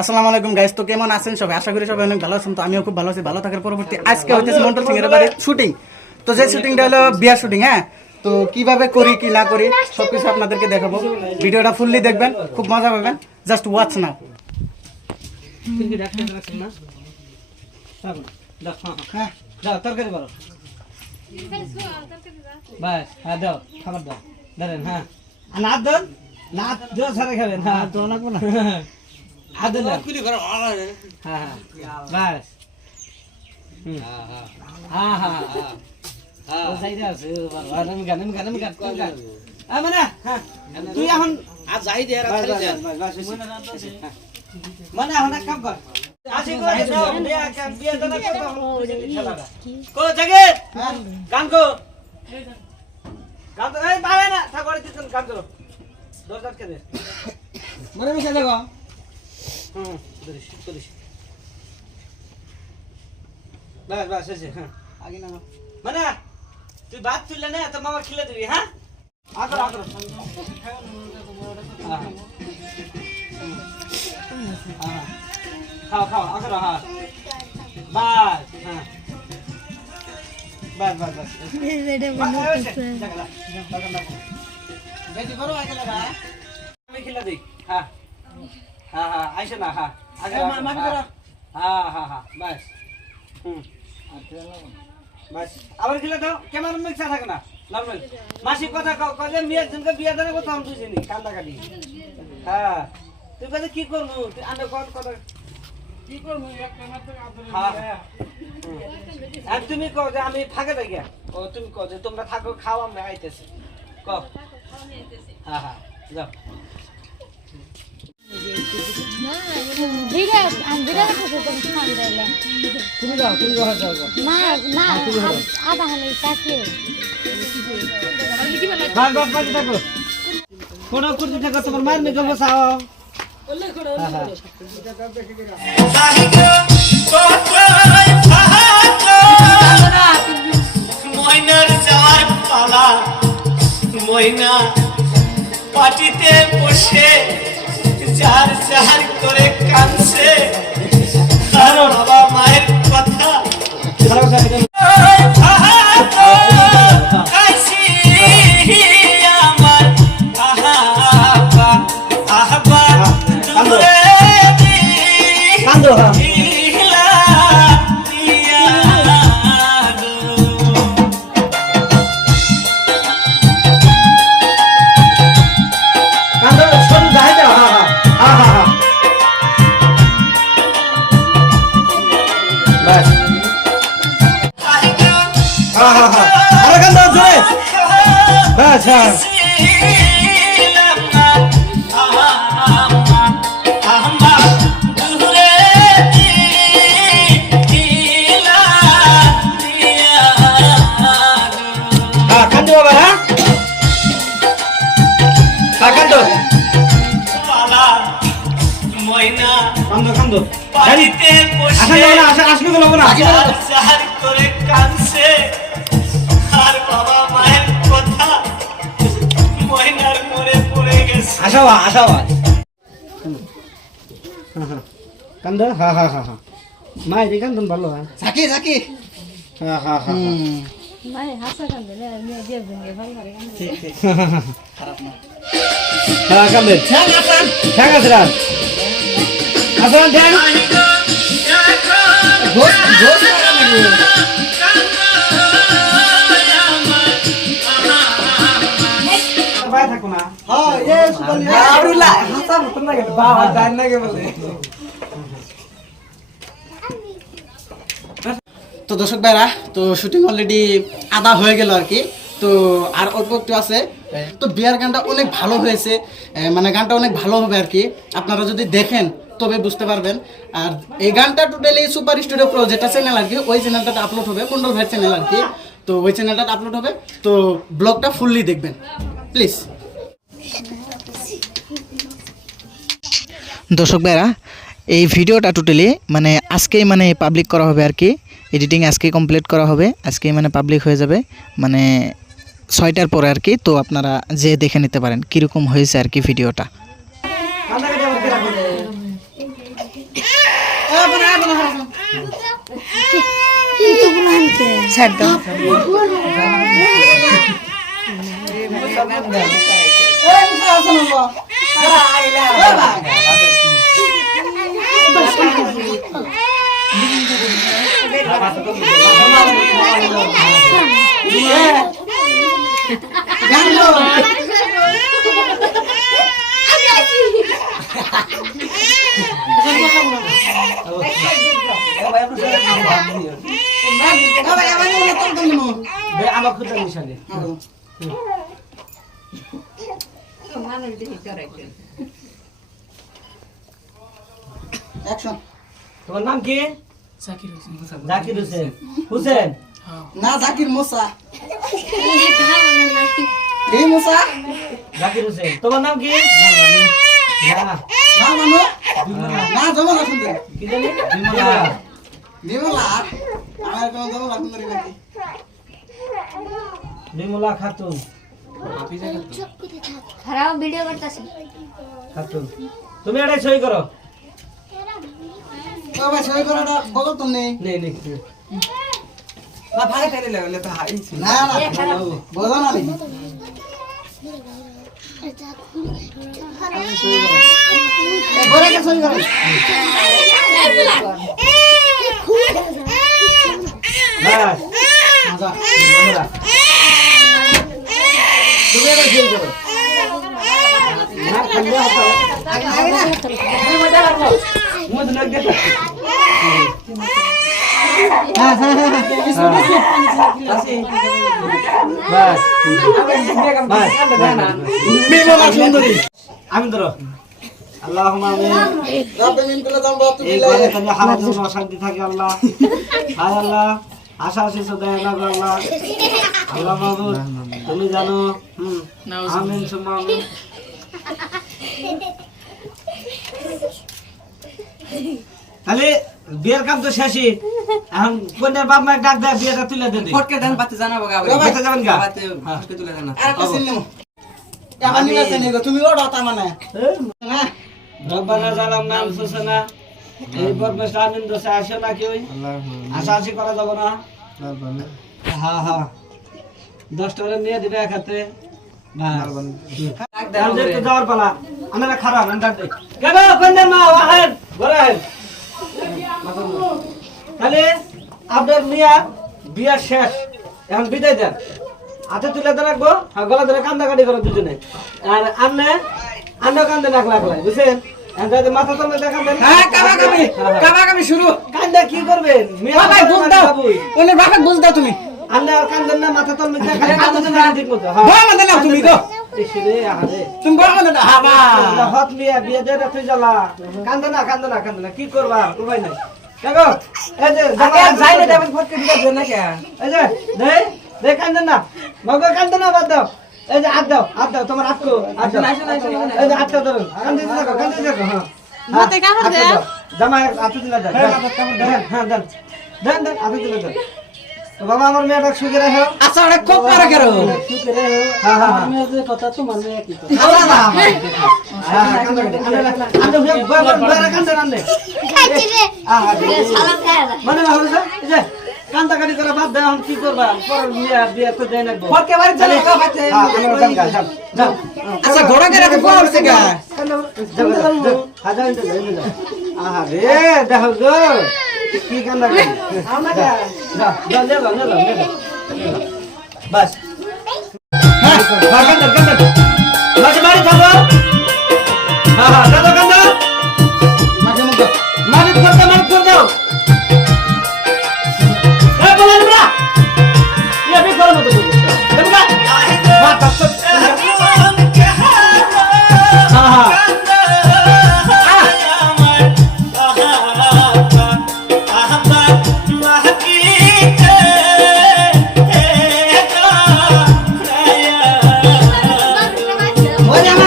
আসসালামু আলাইকুম গাইস, তো কেমন আছেন সবাই? আশা করি সবাই অনেক ভালো আছেন। তো আমিও খুব ভালো আছি। ভালো থাকার পরবর্তী আজকে হইতেছে মন্টল সিং এর বাড়ির শুটিং। তো যে শুটিংটা হলো বিয়ার শুটিং। হ্যাঁ, তো কিভাবে করি কি না করি সবকিছু আপনাদেরকে দেখাবো। ভিডিওটা ফুললি দেখবেন, খুব মজা পাবেন। জাস্ট ওয়াচ নাও। হ্যাঁ দাও তরকারি বলো বাস। হ্যাঁ দাও খাবার দাও ধরেন। হ্যাঁ নাত দেন, নাত দেওয়া ছাড়া খাবেন। হ্যাঁ তো লাগবো না। আদল হ্যাঁ বাস। হ্যাঁ হ্যাঁ হ্যাঁ সাইডে আছে গান মানে। হ্যাঁ তুই এখন যাই দে মানে এখন এক কাম কর। আসি করে দাও বিয়া কাম বিয়া দানা কো জাগে গান কো গান তো এই বারে না ঠাকুর দিছেন গান করো দরজাত কে দে মনে মিশে দেখো। দরিস দরিস বাস বাস এসে। হ্যাঁ আগে না মানে তুই ভাত তুললে না তো মামা খিলে দিবি। হ্যাঁ আগর আগর খাও খাও আগর। হ্যাঁ বাস। হ্যাঁ বাস বাস বাস বেশি করো আগে লাগা আমি খিলে দিই। হ্যাঁ হ্যাঁ হ্যাঁ আইসে না। হ্যাঁ আগে মামি করো। হ্যাঁ হ্যাঁ হ্যাঁ বাস। বাস আবার খিলে দাও। ক্যামেরা মিক্সার থাকে না নরমাল মাসি কথা কলে মেয়ের জনকে বিয়া দেনে কথা আমি বুঝিনি কান্দা কাটি। হ্যাঁ তুই কাছে কি করবো তুই আন্ডা কল কথা কি করবো এক ক্যামেরা থেকে আদর। হ্যাঁ আর তুমি কও যে আমি ফাঁকে থাকি। ও তুমি কও যে তোমরা থাকো খাও আমি আইতেছি কও। হ্যাঁ হ্যাঁ যাও তুমি যাও তুমি ঘরে যাও বাস বাস বাস থাকো কোনো করতে থাকো তোমার মায়ের মেয়ে গল্প চাও। ময়নার যাওয়ার পালা ময়না পাটিতে বসে চার চার করে কাঁদছে আর বাবা মায়ের কথা আমার আহাবা আহাবা কান্দো। হ্যাঁ কান্দো শরীর যাই দাও। হ্যাঁ হ্যাঁ হ্যাঁ বাস। হ্যাঁ হ্যাঁ হ্যাঁ আরে কান্দো জোরে বাস। হ্যাঁ হ্যাঁ কান্দো বাবা। হ্যাঁ হ্যাঁ কান্দো ময়না কান্দো কান্দো পাটিতে আসা যাবে না আসবে তো লোক না চার করে কাঁদছে আর বাবা মায়ের কথা ময়নার মনে পড়ে গেছে। আশাবা আশাবা কান্দো। হ্যাঁ হ্যাঁ হ্যাঁ হ্যাঁ মায়ের কান্দন ভালো। হ্যাঁ সাকি সাকি। হ্যাঁ হ্যাঁ হ্যাঁ ঠিক ঠিক, খারাপ না। হ্যাঁ কান্দেন ঠ্যাং আছে রান আসলাম ঠ্যাং থাকো না। তো দর্শক ভাইরা, তো শুটিং অলরেডি আধা হয়ে গেল আর কি। তো আর অল্প একটু আছে। তো বিয়ার গানটা অনেক ভালো হয়েছে, মানে গানটা অনেক ভালো হবে আর কি। আপনারা যদি দেখেন তবে বুঝতে পারবেন। আর এই গানটা টোটালি সুপার স্টুডিও প্রো যেটা চ্যানেল আর কি, ওই চ্যানেলটাতে আপলোড হবে, মন্ডল ভাইয়ের চ্যানেল আর কি। তো ওই চ্যানেলটাতে আপলোড হবে। তো ব্লগটা ফুললি দেখবেন প্লিজ। দর্শক ভাইরা, এই ভিডিওটা টোটালি মানে আজকেই মানে পাবলিক করা হবে আর কি। এডিটিং আজকেই কমপ্লিট করা হবে, আজকেই মানে পাবলিক হয়ে যাবে মানে 6টার পরে আর কি। তো আপনারা যে দেখে নিতে পারেন কীরকম হয়েছে আর কি ভিডিওটা। ছাড় দাও আমার খুঁজে মিশালে অ্যাকশন। তোমার নাম কি? জাকির হোসেন। হোসেন না জাকির মোসা। এই মোসা জাকির হোসেন। তোমার নাম কি? না না মানু না জমলা সুন্দর কি জানি বিমলা। বিমলা আমার কোন জমলা সুন্দরী নাকি বিমলা খাতুন। খারাপ ভিডিও করতেছি খাতুন তুমি এটা সই করো। ও ভাই সই করাটা বগল তো নেই নেই নেই না ভাই ফেলে লে তো হাই না না বলো না নি বলে কে সই করো বাস মজা বিমলা তুমি এটা সই করো। না খালি হাতে তুমি মজা লাগলো মুদ লাগ দে বাস বিমলা সুন্দরী আমি ধরো আল্লাহুম্মা আমিন। রাতে মিন করে দাম বাত এই ঘরে থেকে হারাম যেন অশান্তি থাকে আল্লাহ। হায় আল্লাহ আশা আশিস দেয় না গো আল্লাহ। আল্লাহ মাহবুব তুমি জানো। আমিন সুম্মা আমিন। তাহলে বিয়ের কাম তো শেষই। এখন কন্যার বাপ মায়ের ডাক দেয় বিয়েটা তুলে দে। ফটকে দেন পাতে জানাবো গা ও বাচ্চা যাবেন গা। পাতে ফটকে তুলে দেন না আরেকটা সিন নেবো আবার নিয়ে আসেন এগো তুমি ওড়াও তা মানে না রব্বানা জালামনা আনফুসানা এই বদমাশ আমিন দোষে আসে না কেউ। আশা আশি করা যাব না। হ্যাঁ হ্যাঁ 10 টাকা নিয়ে দিবে এক হাতে। যাওয়ার পালা আমরা খারাপ ডাক দে কেন কন্যার মা আহেন ঘরে আহেন। তাহলে আপনার মিয়া বিয়া শেষ এখন বিদায় দেন। হাতে তুলে দিয়ে রাখবো আর গলা ধরে কান্দাকাটি করো দুজনে। আর আন্না কান্দে নাক লাগলাই বুঝছেন। মাথা তো কান্দেন হ্যাঁ কাবাকাবি শুরু কান্দা কি করবেন বাবাই বুঝ দাও ওনে বাবাই বুঝ দাও তুমি আন্না আর কান্দেন না মাথা তো মিথ্যা খালি কান্দেন না ঠিক মতো। হ্যাঁ বল মত নাও তুমি গো রে আরে তুমি বল মত না হাবা হত মিয়া বিয়ে দে রাতে জ্বালা কান্দে না কি করবা উপায় নাই দেখো এই যে যাই না দেবেন ফটকে দিতে দেন না কে এই যে দে কান্দে না মগো কান্দে না বাদ দাও। এই যে হাত দাও তোমার হাত কো হাত দাও। এই যে হাতটা ধরুন কান্দে দেখো হ্যাঁ হাতে কামড় দে জামাই হাতে দিলা দেন হ্যাঁ দেন হাতে দিলা দেন। তো বাবা আমার মেয়েটা সুখে রাখো। আচ্ছা ওরে কোপ করে কেন হ্যাঁ আমি যে কথা তোমার মেয়ে কি তো আলাদা হ্যাঁ কান্দে কান্দে মানে হলো এই যে কান্দা কাটি করে বাদ দাও। কি করবা পর বিয়ে তো দেয় না ফটকে বাড়ি চলে গা পাতে যাও আচ্ছা ঘোড়া কে রাখো পড়ছে গা আরে দেখো গো কি কান্দা করি বাস বাড়ি থাকো। হ্যাঁ কান্দা মাঝে মধ্যে মালিক করে দাও বলেন না আমি করার মতো What am I?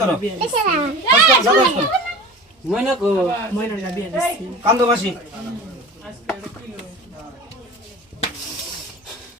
করো ময়না কো কান্দো মাসি